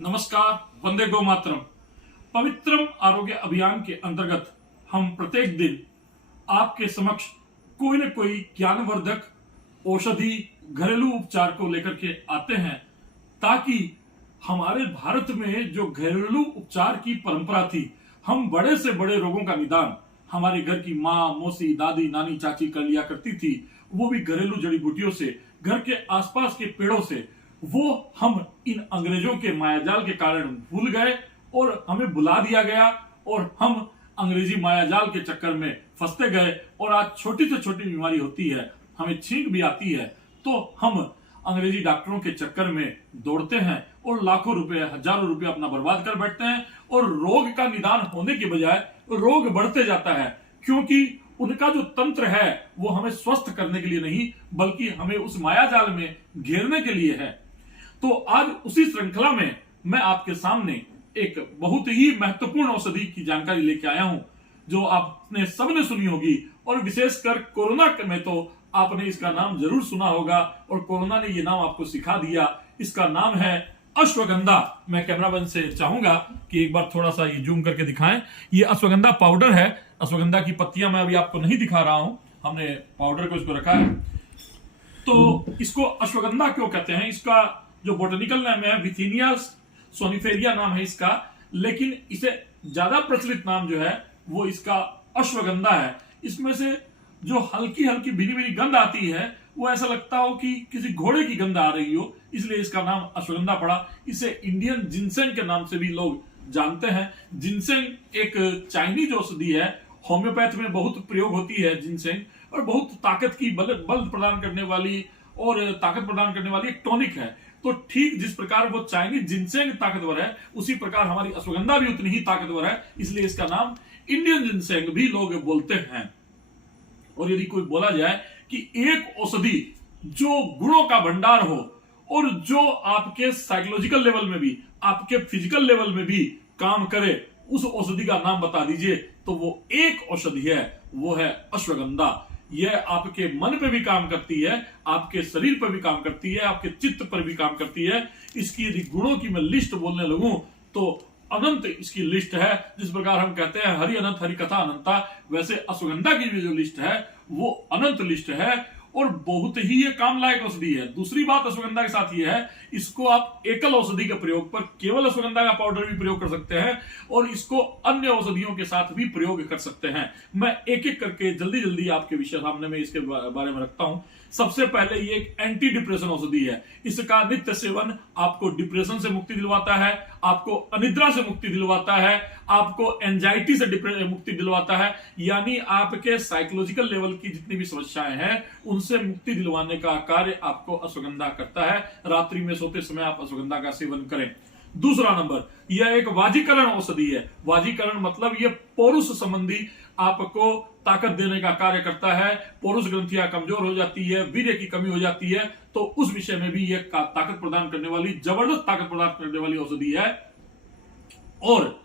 नमस्कार, वंदे गो मातरम। पवित्रम आरोग्य अभियान के अंतर्गत हम प्रत्येक दिन आपके समक्ष कोई न कोई ज्ञानवर्धक औषधि घरेलू उपचार को लेकर के आते हैं, ताकि हमारे भारत में जो घरेलू उपचार की परंपरा थी, हम बड़े से बड़े रोगों का निदान हमारे घर की माँ, मौसी, दादी, नानी, चाची कर लिया करती थी, वो भी घरेलू जड़ी बूटियों से, घर के आसपास के पेड़ों से। वो हम इन अंग्रेजों के मायाजाल के कारण भूल गए और हमें बुला दिया गया और हम अंग्रेजी मायाजाल के चक्कर में फंसते गए। और आज छोटी से छोटी बीमारी होती है, हमें छींक भी आती है, तो हम अंग्रेजी डॉक्टरों के चक्कर में दौड़ते हैं और लाखों रुपए, हजारों रुपए अपना बर्बाद कर बैठते हैं। और रोग का निदान होने के बजाय रोग बढ़ते जाता है, क्योंकि उनका जो तंत्र है वो हमें स्वस्थ करने के लिए नहीं, बल्कि हमें उस मायाजाल में घेरने के लिए है। तो आज उसी श्रृंखला में मैं आपके सामने एक बहुत ही महत्वपूर्ण औषधि की जानकारी लेके आया हूं, जो आपने सबने सुनी होगी, और विशेषकर कोरोना में तो आपने इसका नाम जरूर सुना होगा, और कोरोना ने ये नाम आपको सिखा दिया। इसका नाम है अश्वगंधा। मैं कैमरामैन से चाहूंगा कि एक बार थोड़ा सा ये जूम करके दिखाएं। ये अश्वगंधा पाउडर है। अश्वगंधा की पत्तियां मैं अभी आपको नहीं दिखा रहा हूं, हमने पाउडर को इसको रखा है। तो इसको अश्वगंधा क्यों कहते हैं? इसका जो बोटेनिकल नाम है विथीनिया सोनिफेरिया नाम है इसका, लेकिन इसे ज्यादा प्रचलित नाम जो है वो इसका अश्वगंधा है। इसमें से जो हल्की हल्की भीनी भीनी गंध आती है, वो ऐसा लगता हो कि किसी घोड़े की गंध आ रही हो, इसलिए इसका नाम अश्वगंधा पड़ा। इसे इंडियन जिनसेंग के नाम से भी लोग जानते हैं। जिनसेंग एक चाइनीज औषधि है, होम्योपैथ में बहुत प्रयोग होती है जिनसेंग, और बहुत ताकत की बल प्रदान करने वाली और ताकत प्रदान करने वाली एक टॉनिक है। तो ठीक जिस प्रकार वो चाइनीज जिनसेंग ताकतवर है, उसी प्रकार हमारी अश्वगंधा भी उतनी ही ताकतवर है, इसलिए इसका नाम इंडियन जिनसेंग भी लोग बोलते हैं। और यदि कोई बोला जाए कि एक औषधि जो गुणों का भंडार हो और जो आपके साइकोलॉजिकल लेवल में भी, आपके फिजिकल लेवल में भी काम करे, उस औषधि का नाम बता दीजिए, तो वो एक औषधि है, वो है अश्वगंधा। यह आपके मन पे भी काम करती है, आपके शरीर पर भी काम करती है, आपके चित्त पर भी काम करती है। इसकी यदि गुणों की मैं लिस्ट बोलने लगूं तो अनंत इसकी लिस्ट है। जिस प्रकार हम कहते हैं हरि अनंत हरि कथा अनंता, वैसे अश्वगंधा की भी जो लिस्ट है वो अनंत लिस्ट है, और बहुत ही ये काम लायक औषधि है। दूसरी बात अश्वगंधा के साथ ये है, इसको आप एकल औषधि के प्रयोग पर केवल अश्वगंधा का पाउडर भी प्रयोग कर सकते हैं, और इसको अन्य औषधियों के साथ भी प्रयोग कर सकते हैं। मैं एक एक करके जल्दी जल्दी आपके विषय सामने में इसके बारे में रखता हूं। सबसे पहले ये एक एंटी डिप्रेशन औषधि है। इसका नित्य सेवन आपको डिप्रेशन से मुक्ति दिलवाता है, आपको अनिद्रा से मुक्ति दिलवाता है, आपको एंजाइटी से मुक्ति दिलवाता है। यानी आपके साइकोलॉजिकल लेवल की जितनी भी समस्याएं हैं, उनसे मुक्ति दिलवाने का कार्य आपको अश्वगंधा करता है। रात्रि में सोते समय आप अश्वगंधा का सेवन करें। दूसरा नंबर, यह एक वाजीकरण औषधि है। वाजीकरण मतलब यह पौरुष संबंधी आपको ताकत देने का कार्य करता है। पौरुष ग्रंथियां कमजोर हो जाती है, वीर्य की कमी हो जाती है, तो उस विषय में भी यह ताकत प्रदान करने वाली, जबरदस्त ताकत प्रदान करने वाली औषधि है। और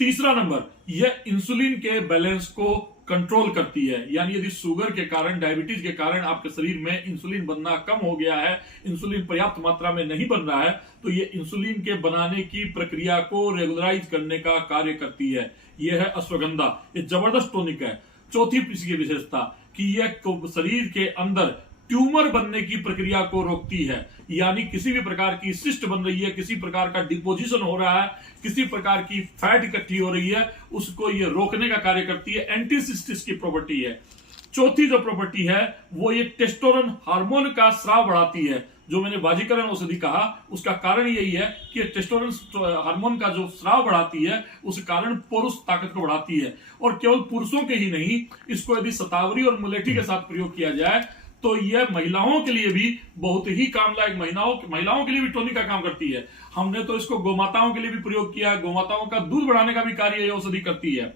तीसरा नंबर, यह इंसुलिन के बैलेंस को कंट्रोल करती है। यानी यदि शुगर के कारण, डायबिटीज के कारण आपके शरीर में इंसुलिन बनना कम हो गया है, इंसुलिन पर्याप्त मात्रा में नहीं बन रहा है, तो ये इंसुलिन के बनाने की प्रक्रिया को रेगुलराइज करने का कार्य करती है। यह है अश्वगंधा। ये जबरदस्त टॉनिक है। चौथी इसकी विशेषता कि यह शरीर के अंदर ट्यूमर बनने की प्रक्रिया को रोकती है। यानी किसी भी प्रकार की सिस्ट बन रही है, किसी प्रकार का डिपोजिशन हो रहा है, किसी प्रकार की फैट इकट्ठी हो रही है, उसको ये रोकने का कार्य करती है। एंटीसिस्टिस की प्रॉपर्टी है। चौथी जो प्रॉपर्टी है वो ये टेस्टोस्टेरोन हार्मोन का स्राव बढ़ाती है। जो मैंने वाजीकरण औषधि कहा, उसका कारण यही है कि टेस्टोस्टेरोन हार्मोन का जो स्राव बढ़ाती है, उस कारण पुरुष ताकत को बढ़ाती है। और केवल पुरुषों के ही नहीं, इसको यदि शतावरी और मुलेठी के साथ प्रयोग किया जाए तो यह महिलाओं के लिए भी बहुत ही काम लायक, महिलाओं के लिए भी टॉनिक का काम करती है। हमने तो इसको गोमाताओं के लिए भी प्रयोग किया। गोमाताओं का दूध बढ़ाने का भी कार्य यह औषधि करती है।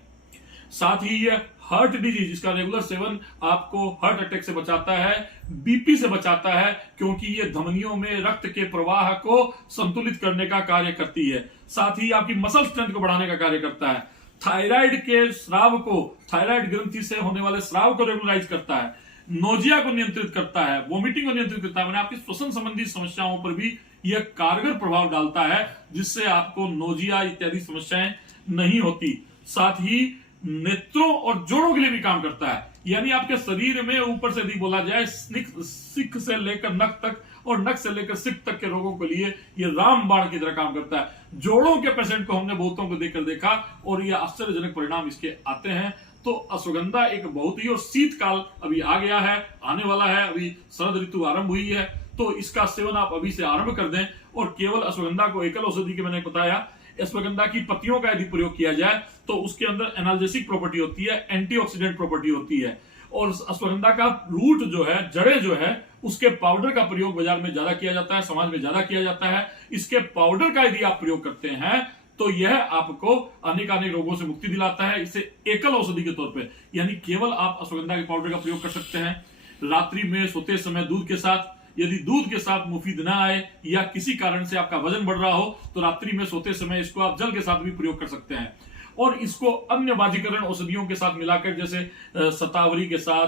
साथ ही यह हार्ट डिजीज, इसका रेगुलर सेवन आपको हार्ट अटैक से बचाता है, बीपी से बचाता है, क्योंकि यह धमनियों में रक्त के प्रवाह को संतुलित करने का कार्य करती है। साथ ही आपकी मसल स्ट्रेंथ को बढ़ाने का कार्य करता है। थायराइड के स्राव को, थायराइड ग्रंथि से होने वाले स्राव को रेगुलराइज करता है। नोजिया को नियंत्रित करता है, वोमिटिंग को नियंत्रित करता है। मैंने आपकी श्वसन संबंधी समस्याओं पर भी यह कारगर प्रभाव डालता है, जिससे आपको नोजिया इत्यादि समस्याएं नहीं होती। साथ ही नेत्रों और जोड़ों के लिए भी काम करता है, यानी आपके शरीर में ऊपर से यदि बोला जाए सिख से लेकर नख तक और नख से लेकर सिख तक के रोगों के लिए यह रामबाण की तरह काम करता है। जोड़ों के पेशेंट को हमने बहुतों को देखकर देखा और यह आश्चर्यजनक परिणाम इसके आते हैं। तो अश्वगंधा एक बहुत ही, और शीतकाल अभी आ गया है, आने वाला है, अभी शरद ऋतु आरंभ हुई है, तो इसका सेवन आप अभी से आरंभ कर दें। और केवल अश्वगंधा को एकल औषधि के मैंने बताया, अश्वगंधा की पत्तियों का यदि प्रयोग किया जाए तो उसके अंदर एनाल्जेसिक प्रॉपर्टी होती है, एंटीऑक्सीडेंट प्रॉपर्टी होती है। और अश्वगंधा का रूट जो है, जड़ें जो है, उसके पाउडर का प्रयोग बाजार में ज्यादा किया जाता है, समाज में ज्यादा किया जाता है। इसके पाउडर का यदि आप प्रयोग करते हैं तो यह आपको अनेक रोगों से मुक्ति दिलाता है। इसे एकल औषधि के तौर पे, यानी केवल आप अश्वगंधा के पाउडर का प्रयोग कर सकते हैं। रात्रि में सोते समय दूध के साथ, यदि दूध के साथ मुफीद ना आए या किसी कारण से आपका वजन बढ़ रहा हो तो रात्रि में सोते समय इसको आप जल के साथ भी प्रयोग कर सकते हैं। और इसको अन्य बाजीकरण औषधियों के साथ मिलाकर, जैसे शतावरी के साथ,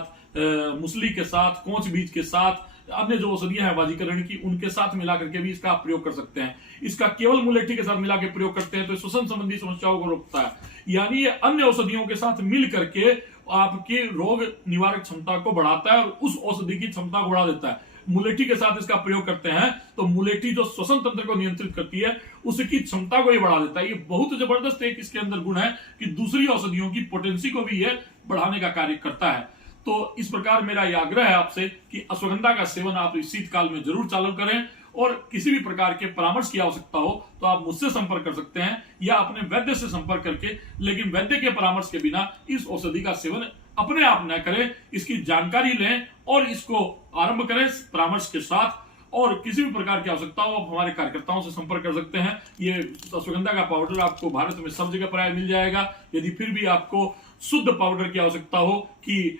मुसली के साथ, कोंच बीज के साथ, अन्य जो औषधियां हैं बाजीकरण की, उनके साथ मिलाकर के भी इसका आप प्रयोग कर सकते हैं। इसका केवल मुलेठी के साथ मिला के प्रयोग करते हैं तो श्वसन संबंधी समस्याओं को रोकता है, यानी ये अन्य औषधियों के साथ मिल करके आपकी रोग निवारक क्षमता को बढ़ाता है और उस औषधि की क्षमता को बढ़ा देता है। मुलेठी के साथ इसका प्रयोग करते हैं तो मुलेठी जो श्वसन तंत्र को नियंत्रित करती है, उसकी क्षमता को ही बढ़ा देता है। ये बहुत जबरदस्त एक इसके अंदर गुण है कि दूसरी औषधियों की पोटेंसी को भी यह बढ़ाने का कार्य करता है। तो इस प्रकार मेरा यह आग्रह है आपसे कि अश्वगंधा का सेवन आप इस शीतकाल में जरूर चालू करें। और किसी भी प्रकार के परामर्श की आवश्यकता हो तो आप मुझसे संपर्क कर सकते हैं या अपने वैद्य से संपर्क करके, लेकिन वैद्य के परामर्श के बिना इस औषधि का सेवन अपने आप न करें। इसकी जानकारी लें और इसको आरंभ करें परामर्श के साथ। और किसी भी प्रकार की आवश्यकता हो आप हमारे कार्यकर्ताओं से संपर्क कर सकते हैं। ये अश्वगंधा का पाउडर आपको भारत में सब जगह प्राय मिल जाएगा। यदि फिर भी आपको शुद्ध पाउडर की आवश्यकता हो कि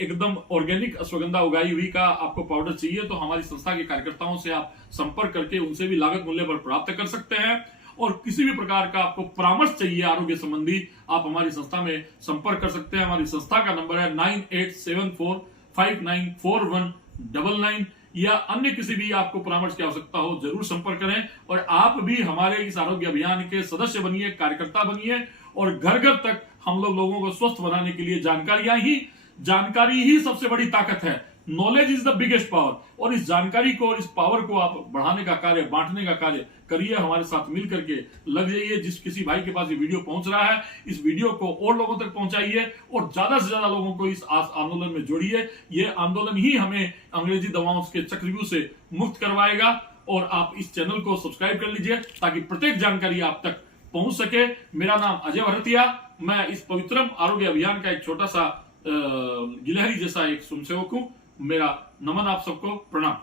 एकदम ऑर्गेनिक अश्वगंधा उगाई हुई का आपको पाउडर चाहिए, तो हमारी संस्था के कार्यकर्ताओं से आप संपर्क करके उनसे भी लागत मूल्य पर प्राप्त कर सकते हैं। और किसी भी प्रकार का आपको परामर्श चाहिए आरोग्य संबंधी, आप हमारी संस्था में संपर्क कर सकते हैं। हमारी संस्था का नंबर है 9874594199, या अन्य किसी भी आपको परामर्श की आवश्यकता हो जरूर संपर्क करें। और आप भी हमारे इस आरोग्य अभियान के सदस्य बनिए, कार्यकर्ता बनिए, और घर घर तक हम लोगों को स्वस्थ बनाने के लिए जानकारी ही सबसे बड़ी ताकत है। Knowledge is the biggest power. और इस जानकारी को और इस पावर को आप बढ़ाने का कार्य, बांटने का कार्य करिए। हमारे साथ मिल करके लग जाइए। जिस किसी भाई के पास ये वीडियो पहुंच रहा है, इस वीडियो को और लोगों तक पहुंचाइए और ज्यादा से ज्यादा लोगों को इस आंदोलन में जोड़िए। ये आंदोलन ही हमें अंग्रेजी दवाओं के चक्रव्यूह से मुक्त करवाएगा। और आप इस चैनल को सब्सक्राइब कर लीजिए ताकि प्रत्येक जानकारी आप तक पहुंच सके। मेरा नाम अजय भरतिया, मैं इस पवित्रम आरोग्य अभियान का एक छोटा सा गिलहरी जैसा एक स्वयंसेवक हूं। मेरा नमन आप सबको, प्रणाम।